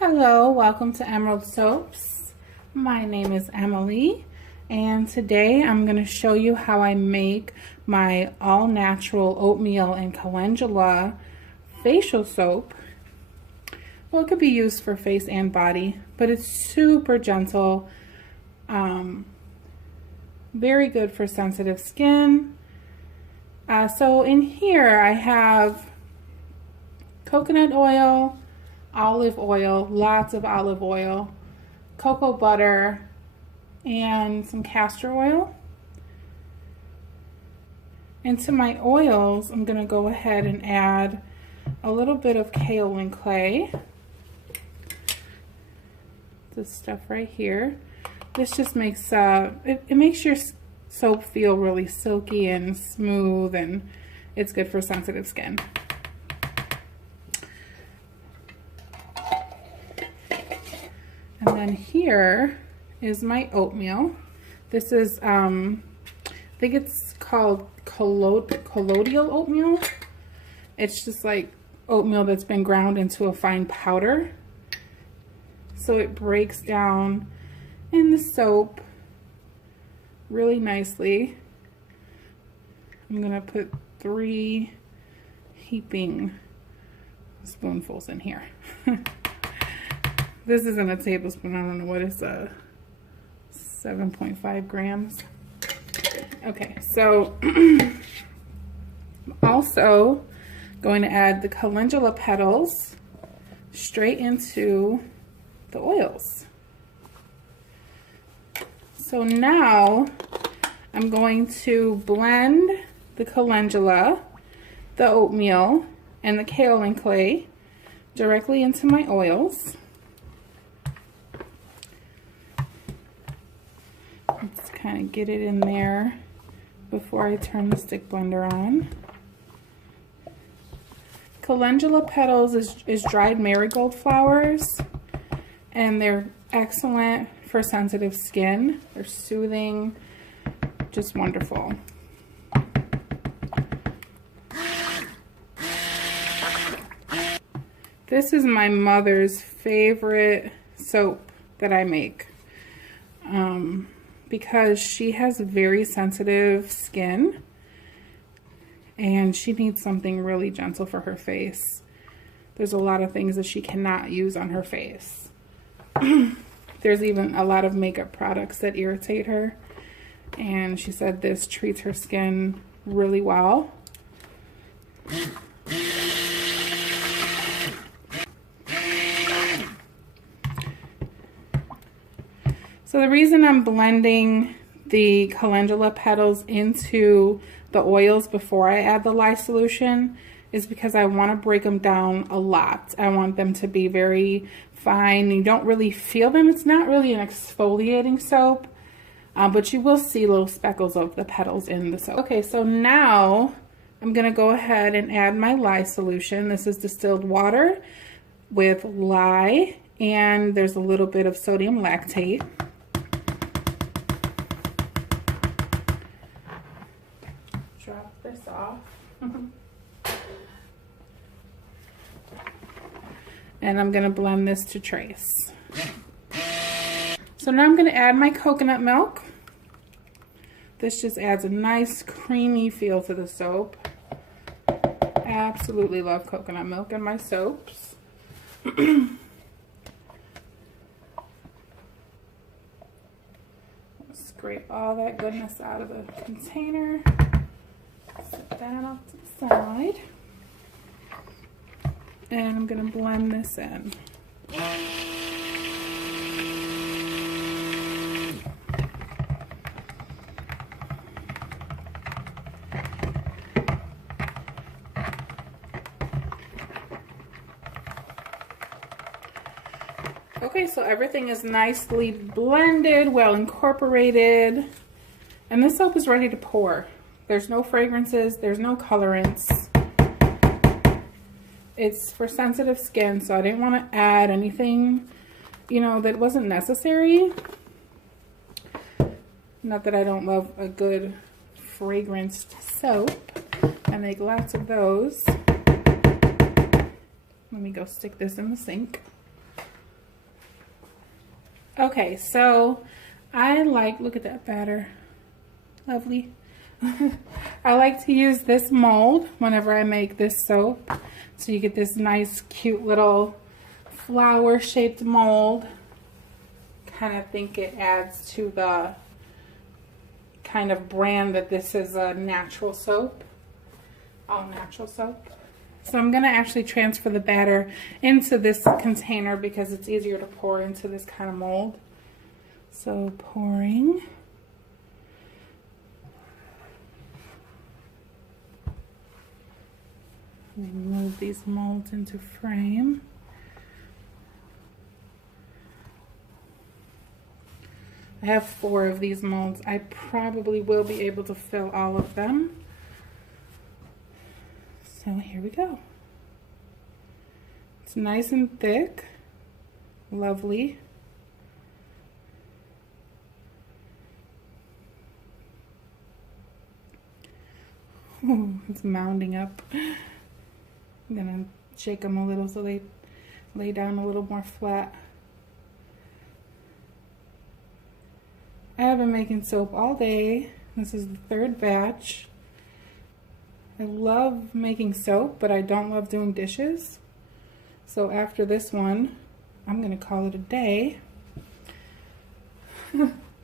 Hello, welcome to Emerald Soaps. My name is Emily, and today I'm going to show you how I make my all-natural oatmeal and calendula facial soap. Well, it could be used for face and body, but it's super gentle, very good for sensitive skin. So in here I have coconut oil, olive oil, lots of olive oil, cocoa butter, and some castor oil. And to my oils, I'm going to go ahead and add a little bit of kaolin clay. This stuff right here. This just makes it makes your soap feel really silky and smooth, and it's good for sensitive skin. And then here is my oatmeal. This is, I think it's called colloidal oatmeal. It's just like oatmeal that's been ground into a fine powder. So it breaks down in the soap really nicely. I'm gonna put 3 heaping spoonfuls in here. This isn't a tablespoon, I don't know what it's, 7.5 grams. Okay, so I'm also going to add the calendula petals straight into the oils. So now I'm going to blend the calendula, the oatmeal, and the kaolin clay directly into my oils. Let's kind of get it in there before I turn the stick blender on. Calendula petals is dried marigold flowers, and they're excellent for sensitive skin. They're soothing, just wonderful. This is my mother's favorite soap that I make. Because she has very sensitive skin and she needs something really gentle for her face. There's a lot of things that she cannot use on her face. There's even a lot of makeup products that irritate her, and she said this treats her skin really well. So the reason I'm blending the calendula petals into the oils before I add the lye solution is because I want to break them down a lot. I want them to be very fine. You don't really feel them. It's not really an exfoliating soap, but you will see little speckles of the petals in the soap. Okay, so now I'm going to go ahead and add my lye solution. This is distilled water with lye, and there's a little bit of sodium lactate. Drop this off. And I'm going to blend this to trace. So now I'm going to add my coconut milk. This just adds a nice creamy feel to the soap. Absolutely love coconut milk in my soaps. Scrape all that goodness out of the container. Set that off to the side. And I'm going to blend this in. Okay, so everything is nicely blended, well incorporated, and this soap is ready to pour. There's no fragrances, there's no colorants. It's for sensitive skin, so I didn't want to add anything, you know, that wasn't necessary. Not that I don't love a good fragranced soap. I make lots of those. Let me go stick this in the sink. Okay, so I like, look at that batter. Lovely. I like to use this mold whenever I make this soap. So you get this nice, cute little flower-shaped mold. Kind of think it adds to the kind of brand that this is a natural soap. All natural soap. So I'm going to actually transfer the batter into this container because it's easier to pour into this kind of mold. So pouring. Move these molds into frame. I have 4 of these molds. I probably will be able to fill all of them. So here we go. It's nice and thick. Lovely. Ooh, it's mounding up. I'm gonna shake them a little so they lay down a little more flat. I have been making soap all day. This is the 3rd batch. I love making soap, but I don't love doing dishes. So after this one, I'm gonna call it a day.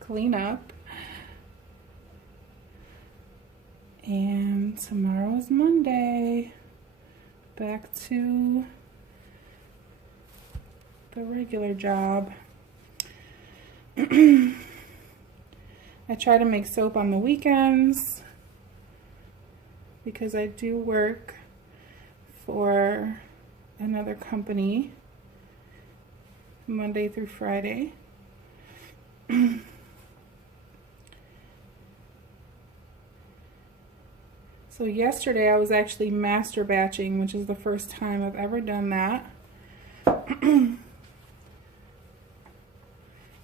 Clean up. And tomorrow is Monday. Back to the regular job. I try to make soap on the weekends because I do work for another company Monday through Friday. So yesterday I was actually master batching, which is the first time I've ever done that.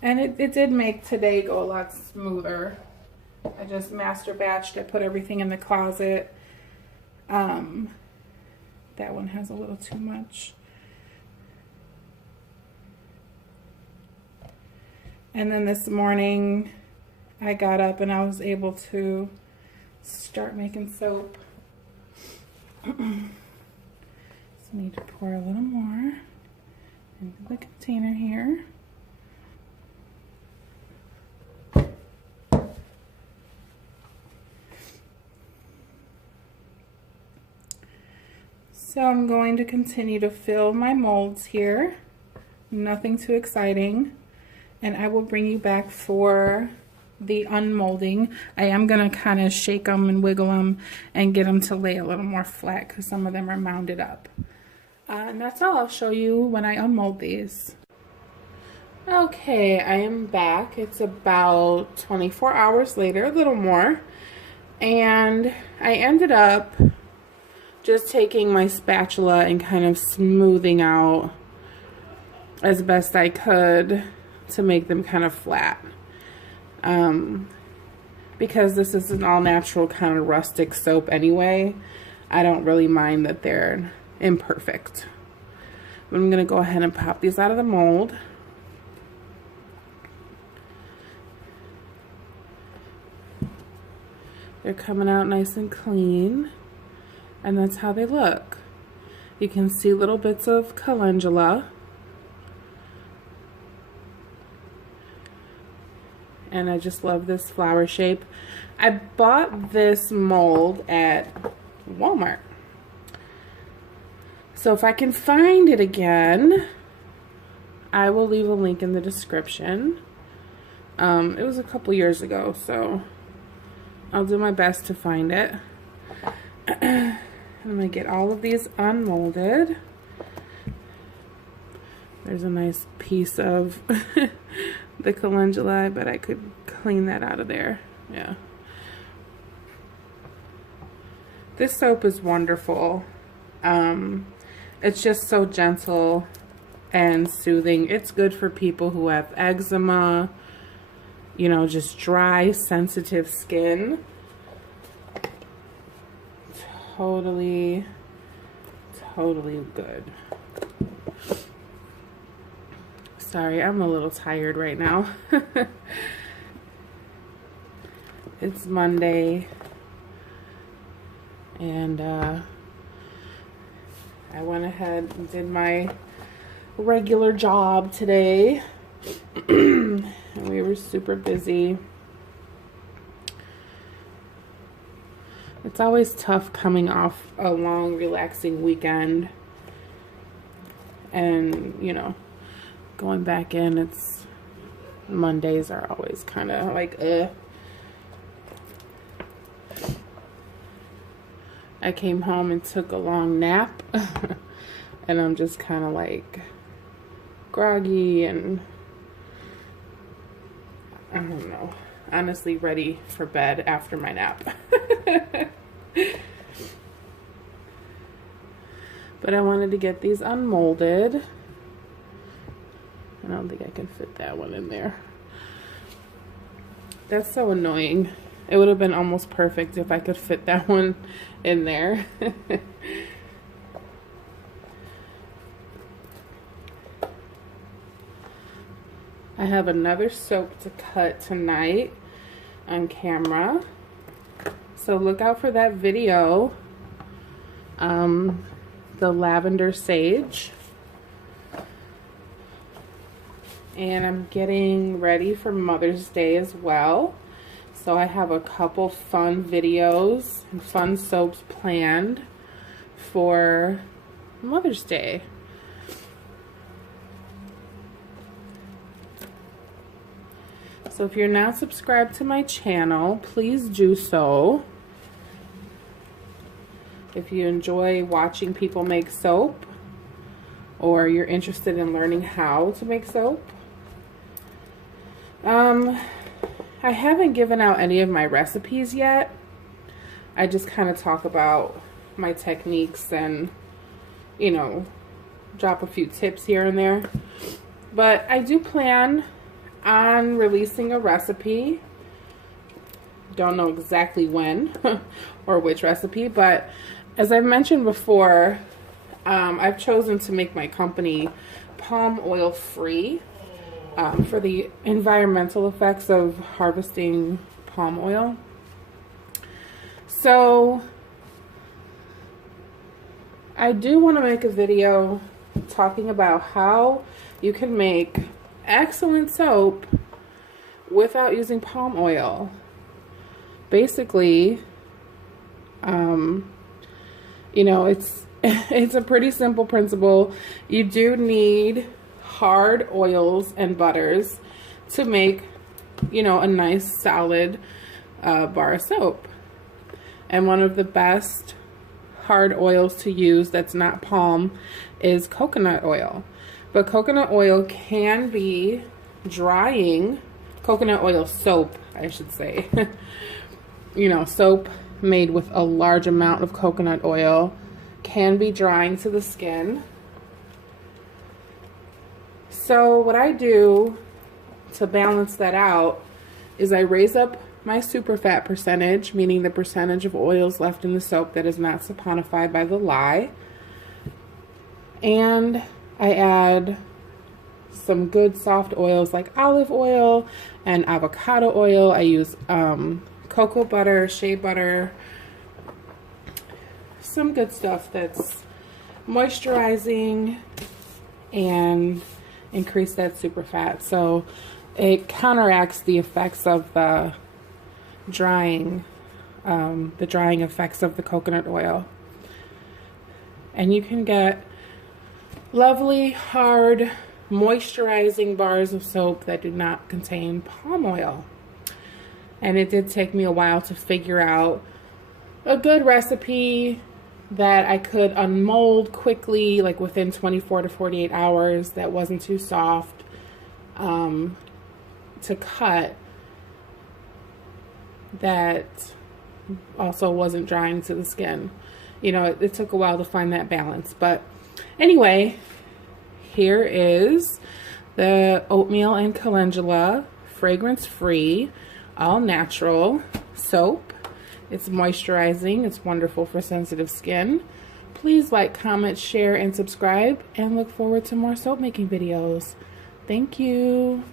And it did make today go a lot smoother. I just master batched. I put everything in the closet. That one has a little too much. And then this morning I got up and I was able to start making soap. So need to pour a little more into the container here. So I'm going to continue to fill my molds here. Nothing too exciting. And I will bring you back for the unmolding. I am going to kind of shake them and wiggle them and get them to lay a little more flat because some of them are mounded up. And that's all. I'll show you when I unmold these. Okay, I am back. It's about 24 hours later, a little more. And I ended up just taking my spatula and kind of smoothing out as best I could to make them kind of flat. Because this is an all-natural kind of rustic soap anyway, I don't really mind that they're imperfect. I'm going to go ahead and pop these out of the mold. They're coming out nice and clean, and that's how they look. You can see little bits of calendula. And I just love this flower shape. I bought this mold at Walmart. So if I can find it again, I will leave a link in the description. It was a couple years ago, so I'll do my best to find it. I'm gonna get all of these unmolded. There's a nice piece of the calendula, but I could clean that out of there. Yeah. This soap is wonderful. It's just so gentle and soothing. It's good for people who have eczema, you know, just dry, sensitive skin. Totally good. Sorry, I'm a little tired right now. It's Monday, and I went ahead and did my regular job today. And we were super busy. It's always tough coming off a long, relaxing weekend and, you know, going back in. It's Mondays are always kind of like, I came home and took a long nap and I'm just kind of like groggy and I don't know, honestly ready for bed after my nap. But I wanted to get these unmolded. I don't think I can fit that one in there. That's so annoying. It would have been almost perfect if I could fit that one in there. I have another soap to cut tonight on camera, so look out for that video. The lavender sage, and I'm getting ready for Mother's Day as well, so I have a couple fun videos and fun soaps planned for Mother's Day. So if you're not subscribed to my channel, please do so. If you enjoy watching people make soap, or you're interested in learning how to make soap. I haven't given out any of my recipes yet. I just kind of talk about my techniques and, you know, drop a few tips here and there. But I do plan on releasing a recipe. Don't know exactly when or which recipe, but as I've mentioned before, I've chosen to make my company palm oil free for the environmental effects of harvesting palm oil. So I do want to make a video talking about how you can make excellent soap without using palm oil. Basically, you know, it's a pretty simple principle. You do need hard oils and butters to make, you know, a nice solid bar of soap. And one of the best hard oils to use that's not palm is coconut oil. But coconut oil can be drying. Coconut oil soap, I should say. You know, soap made with a large amount of coconut oil can be drying to the skin. So what I do to balance that out is I raise up my superfat percentage, meaning the percentage of oils left in the soap that is not saponified by the lye. And I add some good soft oils like olive oil and avocado oil. I use cocoa butter, shea butter, some good stuff that's moisturizing and increase that super fat. So it counteracts the effects of the drying effects of the coconut oil. And you can get lovely, hard, moisturizing bars of soap that do not contain palm oil. And it did take me a while to figure out a good recipe that I could unmold quickly, like within 24 to 48 hours, that wasn't too soft to cut, that also wasn't drying to the skin. You know, it took a while to find that balance. But anyway, here is the Oatmeal and Calendula fragrance-free, all-natural soap. It's moisturizing. It's wonderful for sensitive skin. Please like, comment, share, and subscribe, and look forward to more soap making videos. Thank you.